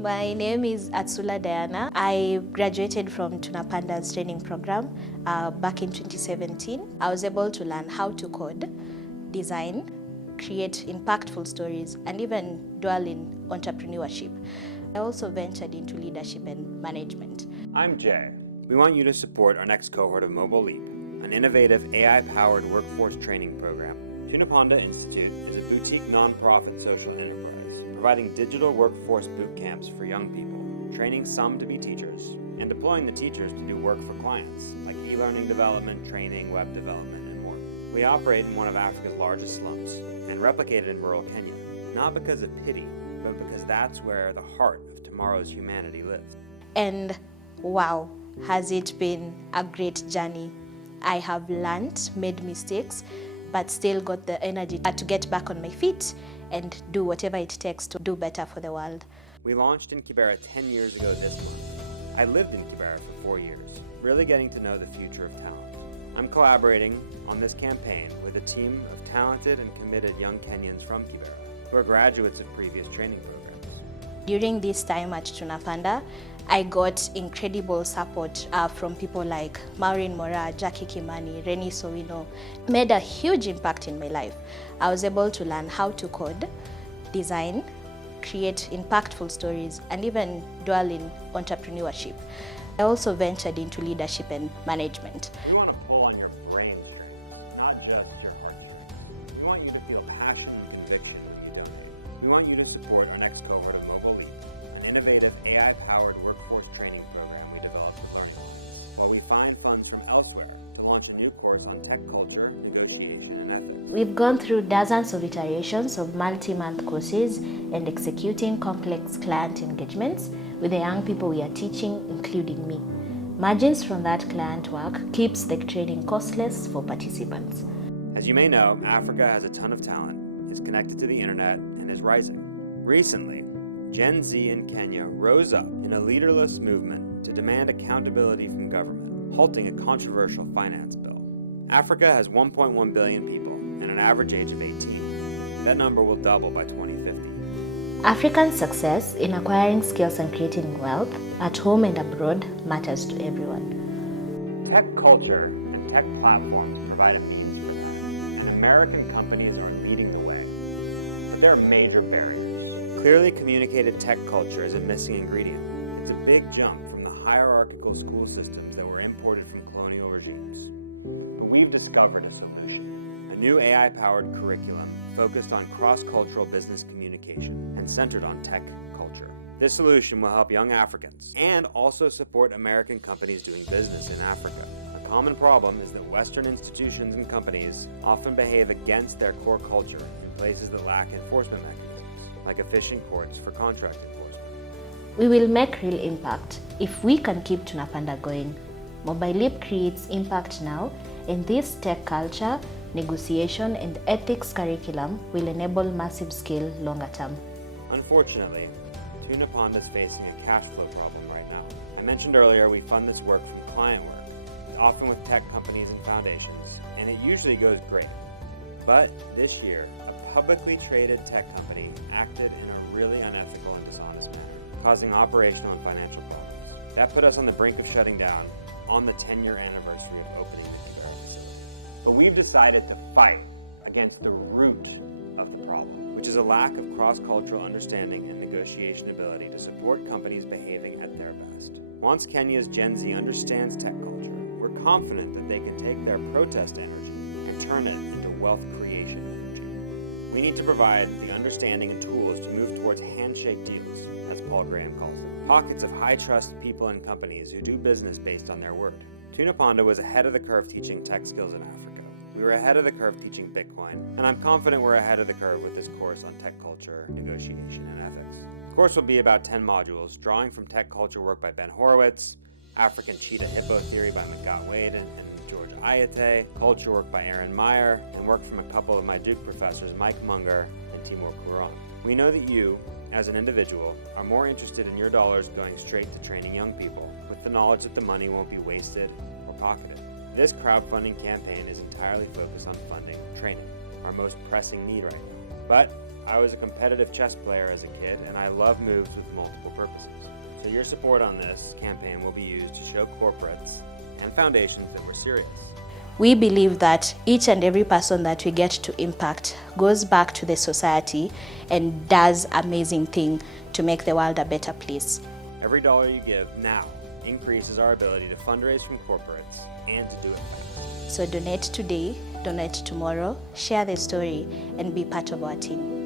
My name is Atsula Diana. I graduated from Tunapanda's training program back in 2017. I was able to learn how to code, design, create impactful stories, and even dwell in entrepreneurship. I also ventured into leadership and management. I'm Jay. We want you to support our next cohort of Mobile Leap, an innovative AI-powered workforce training program. Tunapanda Institute is a boutique nonprofit social enterprise, providing digital workforce boot camps for young people, training some to be teachers, and deploying the teachers to do work for clients, like e-learning development, training, web development, and more. We operate in one of Africa's largest slums, and replicated in rural Kenya, not because of pity, but because that's where the heart of tomorrow's humanity lives. And wow, has it been a great journey. I have learned, made mistakes, but still got the energy to get back on my feet and do whatever it takes to do better for the world. We launched in Kibera 10 years ago this month. I lived in Kibera for 4 years, really getting to know the future of talent. I'm collaborating on this campaign with a team of talented and committed young Kenyans from Kibera, who are graduates of previous training programs. During this time at Tunapanda, I got incredible support from people like Maureen Mora, Jackie Kimani, Reni Sowino. Made a huge impact in my life. I was able to learn how to code, design, create impactful stories, and even dwell in entrepreneurship. I also ventured into leadership and management. We want to pull on your brains here, not just your heart. We want you to feel passion and conviction when you donate. We want you to support our next cohort of Mobile Leap, an innovative AI-powered workforce training program we developed in Learning, while we find funds from elsewhere to launch a new course on tech culture, negotiation, and ethics. We've gone through dozens of iterations of multi-month courses and executing complex client engagements with the young people we are teaching, including me. Margins from that client work keeps the training costless for participants. As you may know, Africa has a ton of talent, is connected to the internet, and is rising. Recently, Gen Z in Kenya rose up in a leaderless movement to demand accountability from government, halting a controversial finance bill. Africa has 1.1 billion people and an average age of 18. That number will double by 2050. African success in acquiring skills and creating wealth at home and abroad matters to everyone. Tech culture and tech platforms provide a means for that, and American companies are leading the way. But there are major barriers. Clearly communicated tech culture is a missing ingredient. It's a big jump from the hierarchical school systems that were imported from colonial regimes. But we've discovered a solution. A new AI-powered curriculum focused on cross-cultural business communication and centered on tech culture. This solution will help young Africans and also support American companies doing business in Africa. A common problem is that Western institutions and companies often behave against their core culture in places that lack enforcement mechanisms, like efficient courts for contract enforcement. We will make real impact if we can keep Tunapanda going. Mobile Leap creates impact now, and this tech culture, negotiation, and ethics curriculum will enable massive scale longer term. Unfortunately, Tunapanda is facing a cash flow problem right now. I mentioned earlier we fund this work from client work, often with tech companies and foundations, and it usually goes great. But this year, a publicly traded tech company acted in a really unethical and dishonest manner, causing operational and financial problems. That put us on the brink of shutting down on the 10-year anniversary of opening the Kibera facility. But we've decided to fight against the root of the problem, which is a lack of cross-cultural understanding and negotiation ability to support companies behaving at their best. Once Kenya's Gen Z understands tech culture, we're confident that they can take their protest energy and turn it into wealth creation energy. We need to provide the understanding and tools to move towards handshake deals, as Paul Graham calls them. Pockets of high-trust people and companies who do business based on their word. Tunapanda was ahead of the curve teaching tech skills in Africa. We were ahead of the curve teaching Bitcoin, and I'm confident we're ahead of the curve with this course on tech culture, negotiation, and ethics. The course will be about 10 modules, drawing from tech culture work by Ben Horowitz, African cheetah hippo theory by McGott Wade and George Ayate, culture work by Aaron Meyer, and work from a couple of my Duke professors, Mike Munger and Timur Kuran. We know that you, as an individual, are more interested in your dollars going straight to training young people, with the knowledge that the money won't be wasted or pocketed. This crowdfunding campaign is entirely focused on funding training, our most pressing need right now. But I was a competitive chess player as a kid, and I love moves with multiple purposes. So your support on this campaign will be used to show corporates and foundations that we're serious. We believe that each and every person that we get to impact goes back to the society and does amazing thing to make the world a better place. Every dollar you give now increases our ability to fundraise from corporates and to do it fast. So donate today, donate tomorrow, share the story, and be part of our team.